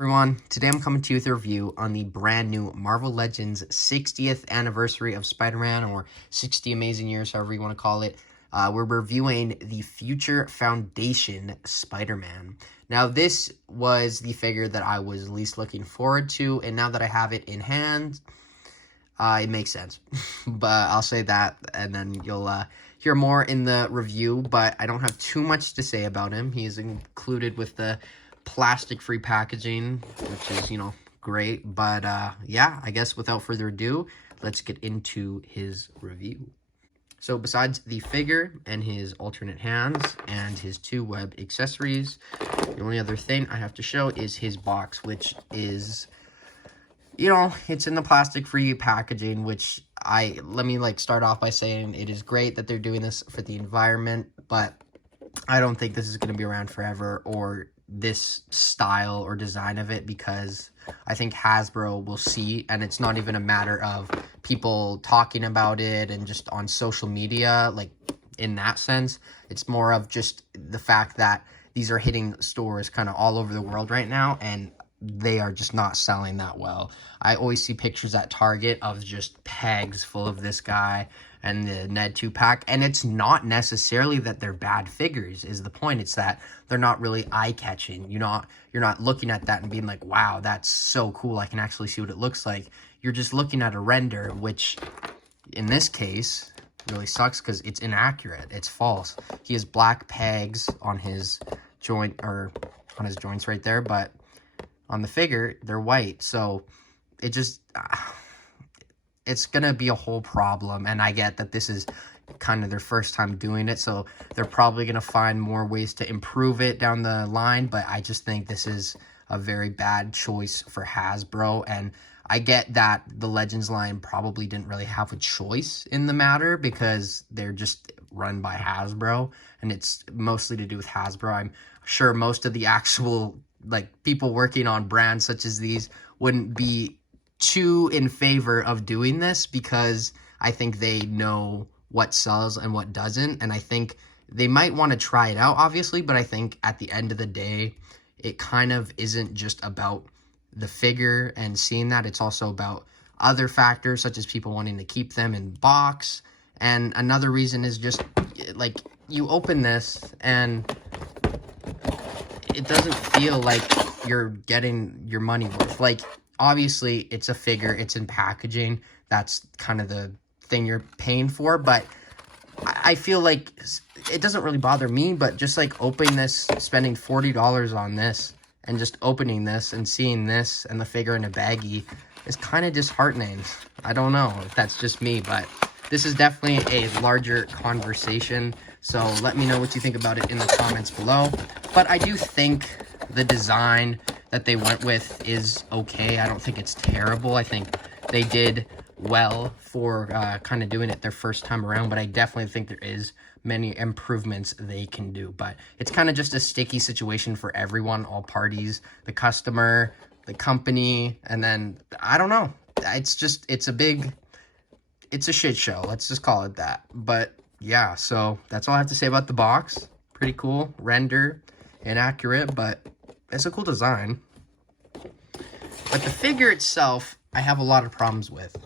Everyone, today I'm coming to you with a review on the brand new Marvel Legends 60th anniversary of Spider-Man, or 60 Amazing Years, however you want to call it. We're reviewing the Future Foundation Spider-Man. Now, this was the figure that I was least looking forward to, and now that I have it in hand, it makes sense. But I'll say that, and then you'll hear more in the review, but I don't have too much to say about him. He is included with the plastic-free packaging, which is, great. But yeah, I guess without further ado, let's get into his review. So besides the figure and his alternate hands and his two web accessories, the only other thing I have to show is his box, which is, it's in the plastic-free packaging, which let me start off by saying it is great that they're doing this for the environment, but I don't think this is going to be around forever, or this style or design of it, because I think Hasbro will see, and it's not even a matter of people talking about it and just on social media, in that sense. It's more of just the fact that these are hitting stores kind of all over the world right now, and they are just not selling that well. I always see pictures at Target of just pegs full of this guy and the Ned 2-pack, and it's not necessarily that they're bad figures, is the point. It's that they're not really eye-catching. You're not looking at that and being like, wow, that's so cool, I can actually see what it looks like. You're just looking at a render, which in this case really sucks because it's inaccurate. It's false. He has black pegs on his joint, or on his joints right there, but on the figure, they're white. So it just, it's going to be a whole problem. And I get that this is kind of their first time doing it, so they're probably going to find more ways to improve it down the line. But I just think this is a very bad choice for Hasbro. And I get that the Legends line probably didn't really have a choice in the matter, because they're just run by Hasbro, and it's mostly to do with Hasbro. I'm sure most of the actual people working on brands such as these wouldn't be too in favor of doing this, because I think they know what sells and what doesn't, and I think they might want to try it out, obviously, but I think at the end of the day, it kind of isn't just about the figure and seeing that. It's also about other factors, such as people wanting to keep them in box. And another reason is just, you open this and it doesn't feel like you're getting your money worth. Obviously, it's a figure, it's in packaging. That's kind of the thing you're paying for, but I feel like it doesn't really bother me, but just opening this, spending $40 on this, and just opening this and seeing this and the figure in a baggie is kind of disheartening. I don't know if that's just me, but this is definitely a larger conversation. So let me know what you think about it in the comments below. But I do think the design that they went with is okay. I don't think it's terrible. I think they did well for kind of doing it their first time around, but I definitely think there is many improvements they can do. But it's kind of just a sticky situation for everyone, all parties, the customer, the company, and then, I don't know. It's a shit show. Let's just call it that. But yeah, so that's all I have to say about the box. Pretty cool. Render, inaccurate, but it's a cool design. But the figure itself, I have a lot of problems with.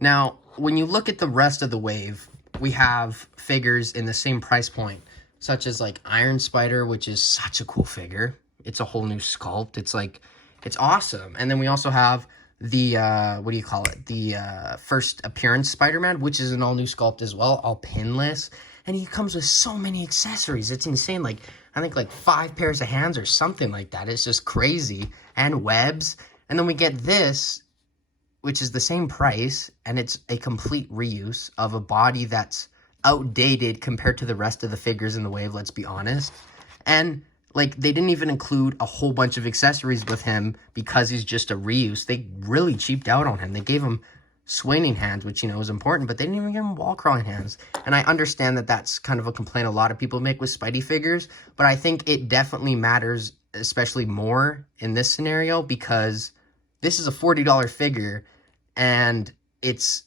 Now, when you look at the rest of the wave, we have figures in the same price point, such as Iron Spider, which is such a cool figure. It's a whole new sculpt. It's awesome. And then we also have the, the first appearance Spider-Man, which is an all new sculpt as well, all pinless. And he comes with so many accessories. It's insane. I think 5 pairs of hands or something like that. It's just crazy. And webs. And then we get this, which is the same price, and it's a complete reuse of a body that's outdated compared to the rest of the figures in the wave, let's be honest. And they didn't even include a whole bunch of accessories with him because he's just a reuse. They really cheaped out on him. They gave him swinging hands, which, is important, but they didn't even give him wall crawling hands. And I understand that that's kind of a complaint a lot of people make with Spidey figures, but I think it definitely matters, especially more in this scenario, because this is a $40 figure, and it's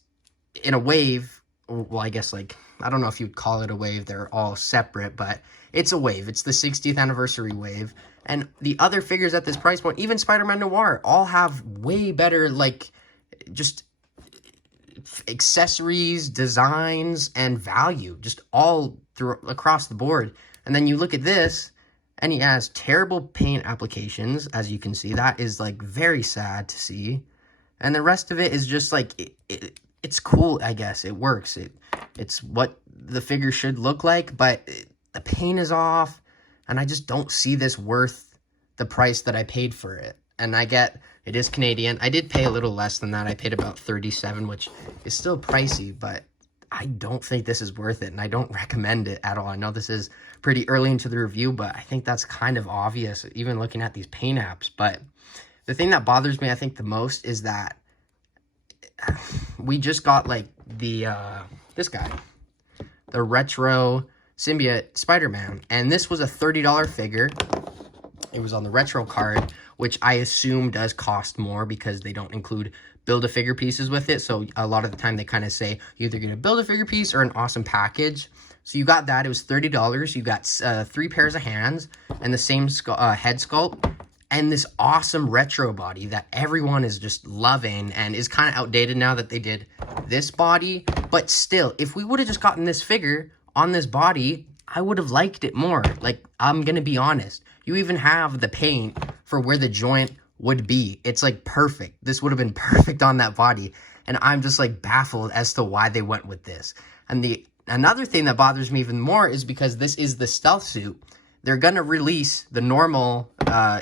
in a wave. Well, I guess, I don't know if you'd call it a wave. They're all separate, but it's a wave. It's the 60th anniversary wave. And the other figures at this price point, even Spider-Man Noir, all have way better, like, just accessories, designs, and value, just all through across the board. And then you look at this, and he has terrible paint applications, as you can see. That is, like, very sad to see. And the rest of it is just, like, it's cool, I guess. It works. It's what the figure should look like, but the paint is off, and I just don't see this worth the price that I paid for it. And I get, it is Canadian. I did pay a little less than that. I paid about $37, which is still pricey, but I don't think this is worth it, and I don't recommend it at all. I know this is pretty early into the review, but I think that's kind of obvious, even looking at these paint apps. But the thing that bothers me, I think, the most is that we just got, like, the, this guy, the retro symbiote Spider-Man, and this was a $30 figure. It was on the retro card, which I assume does cost more because they don't include Build-A-Figure pieces with it. So a lot of the time they kind of say you either get a Build-A-Figure piece or an awesome package. So you got that. It was $30. You got 3 pairs of hands and the same head sculpt and this awesome retro body that everyone is just loving and is kind of outdated now that they did this body. But still, if we would have just gotten this figure on this body, I would have liked it more. Like, I'm going to be honest. You even have the paint for where the joint would be. It's, like, perfect. This would have been perfect on that body. And I'm just, like, baffled as to why they went with this. And another thing that bothers me even more is because this is the stealth suit. They're going to release the normal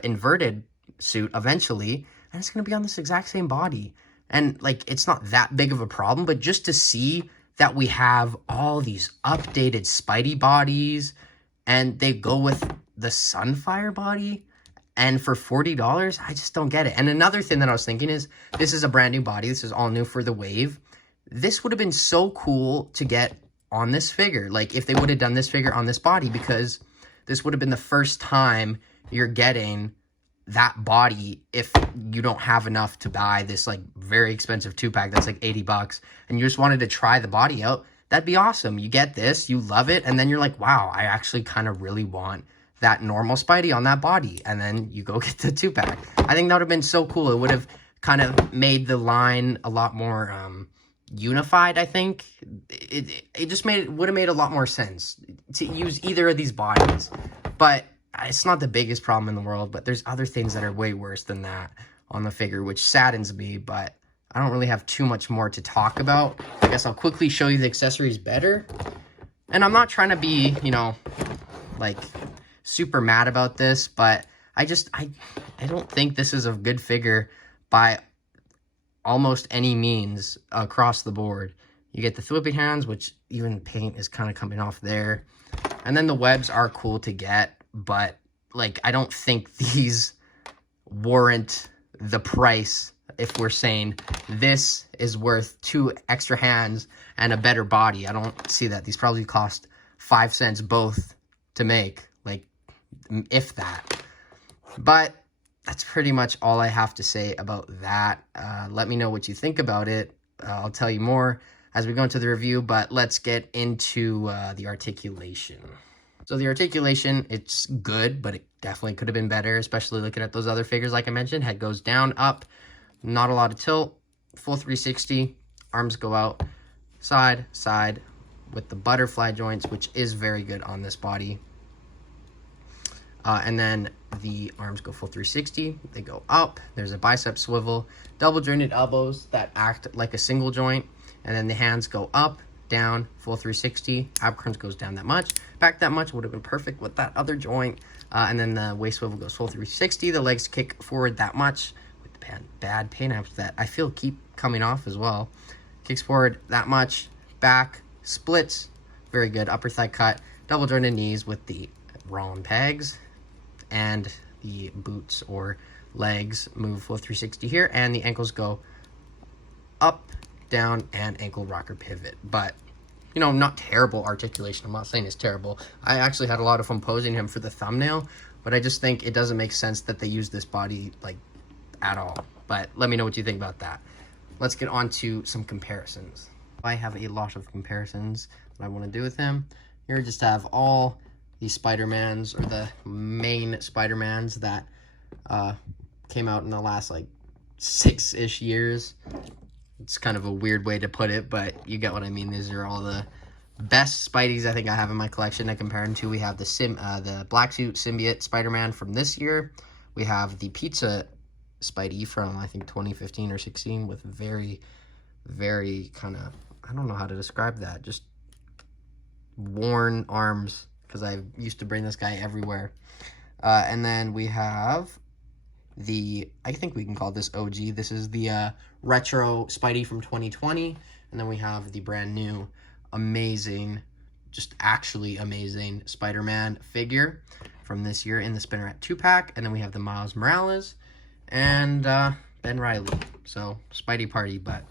inverted suit eventually, and it's going to be on this exact same body. And, like, it's not that big of a problem, but just to see that we have all these updated Spidey bodies, and they go with the Sunfire body, and for $40, I just don't get it. And another thing that I was thinking is, this is a brand new body. This is all new for the wave. This would have been so cool to get on this figure. Like, if they would have done this figure on this body, because this would have been the first time you're getting that body if you don't have enough to buy this, like, very expensive 2-pack that's like $80 and you just wanted to try the body out. That'd be awesome. You get this, you love it, and then you're like, wow, I actually kind of really want that normal Spidey on that body, and then you go get the 2-pack. I think that would have been so cool. It would have kind of made the line a lot more unified. I think it just would have made a lot more sense to use either of these bodies. But it's not the biggest problem in the world, but there's other things that are way worse than that on the figure, which saddens me. But I don't really have too much more to talk about. I guess I'll quickly show you the accessories better. And I'm not trying to be, you know, like, super mad about this, but I don't think this is a good figure by almost any means across the board. You get the flippy hands, which even paint is kind of coming off there. And then the webs are cool to get, but, like, I don't think these warrant the price if we're saying this is worth 2 extra hands and a better body. I don't see that. These probably cost 5 cents both to make, like, if that. But that's pretty much all I have to say about that. Let me know what you think about it. I'll tell you more as we go into the review, but let's get into the articulation. So the articulation, it's good, but it definitely could have been better, especially looking at those other figures like I mentioned. Head goes down, up, not a lot of tilt, full 360, arms go out, side, side, with the butterfly joints, which is very good on this body. And then the arms go full 360, they go up, there's a bicep swivel, double jointed elbows that act like a single joint, and then the hands go up, down, full 360, Abercrombs goes down that much, back that much, would have been perfect with that other joint, and then the waist swivel goes full 360, the legs kick forward that much, with the bad paint apps that I feel keep coming off as well, kicks forward that much, back, splits, very good, upper thigh cut, double jointed knees with the round pegs, and the boots or legs move full 360 here, and the ankles go up, down, and ankle rocker pivot. But, you know, not terrible articulation. I'm not saying it's terrible. I actually had a lot of fun posing him for the thumbnail, but I just think it doesn't make sense that they use this body, like, at all. But let me know what you think about that. Let's get on to some comparisons. I have a lot of comparisons that I want to do with him. Here I just have all the Spider-Mans, or the main Spider-Mans that came out in the last like 6-ish years. It's kind of a weird way to put it, but you get what I mean. These are all the best Spideys I think I have in my collection to compare them to. We have the Black Suit Symbiote Spider-Man from this year. We have the Pizza Spidey from, I think, 2015 or 16 with very, very kind of, I don't know how to describe that, just worn arms, because I used to bring this guy everywhere. And then we have I think we can call this OG. This is the retro Spidey from 2020. And then we have the brand new, amazing, just actually amazing Spider-Man figure from this year in the Spinneret 2-pack. And then we have the Miles Morales and Ben Reilly. So, Spidey party. But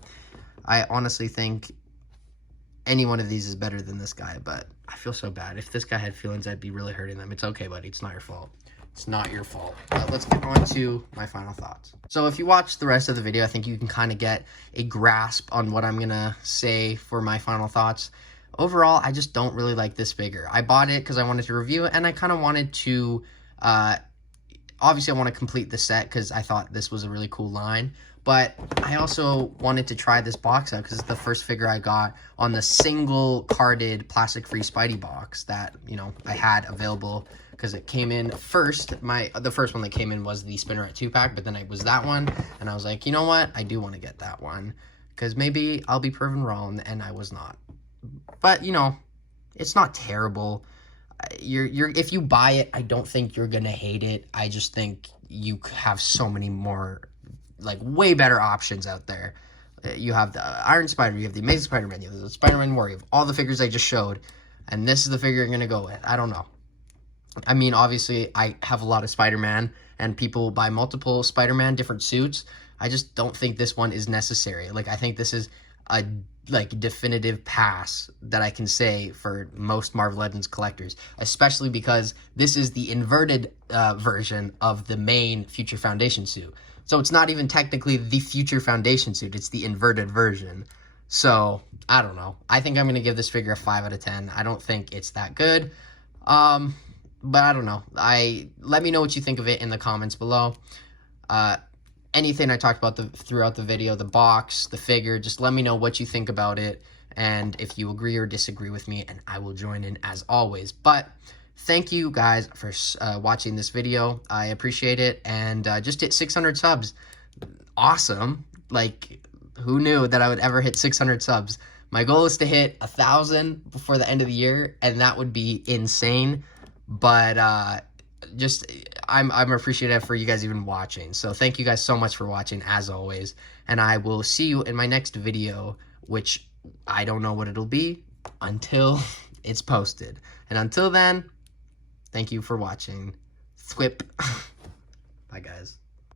I honestly think any one of these is better than this guy. But I feel so bad. If this guy had feelings, I'd be really hurting them. It's okay, buddy. It's not your fault. It's not your fault. But let's get on to my final thoughts. So if you watch the rest of the video, I think you can kind of get a grasp on what I'm going to say for my final thoughts. Overall, I just don't really like this figure. I bought it because I wanted to review it, and I kind of wanted to, obviously I want to complete the set because I thought this was a really cool line. But I also wanted to try this box out because it's the first figure I got on the single carded plastic-free Spidey box that, you know, I had available, because it came in first. The first one that came in was the Spinneret 2-pack, but then it was that one, and I was like, you know what? I do want to get that one, because maybe I'll be proven wrong, and I was not. But, you know, it's not terrible. If you buy it, I don't think you're going to hate it. I just think you have so many more, like, way better options out there. You have the Iron Spider, you have the Amazing Spider-Man, you have the Spider-Man Warrior, you have all the figures I just showed, and this is the figure you're going to go with. I don't know. I mean, obviously, I have a lot of Spider-Man, and people buy multiple Spider-Man, different suits. I just don't think this one is necessary. Like, I think this is a, like, definitive pass that I can say for most Marvel Legends collectors, especially because this is the inverted version of the main Future Foundation suit. So it's not even technically the Future Foundation suit. It's the inverted version. So, I don't know. I think I'm going to give this figure a 5 out of 10. I don't think it's that good. But I don't know. Let me know what you think of it in the comments below. Anything I talked about throughout the video, the box, the figure, just let me know what you think about it, and if you agree or disagree with me, and I will join in as always. But thank you guys for watching this video. I appreciate it, and just hit 600 subs. Awesome. Like, who knew that I would ever hit 600 subs? My goal is to hit 1,000 before the end of the year, and that would be insane. But I'm appreciative for you guys even watching. So thank you guys so much for watching, as always. And I will see you in my next video, which I don't know what it'll be until it's posted. And until then, thank you for watching. Thwip. Bye, guys.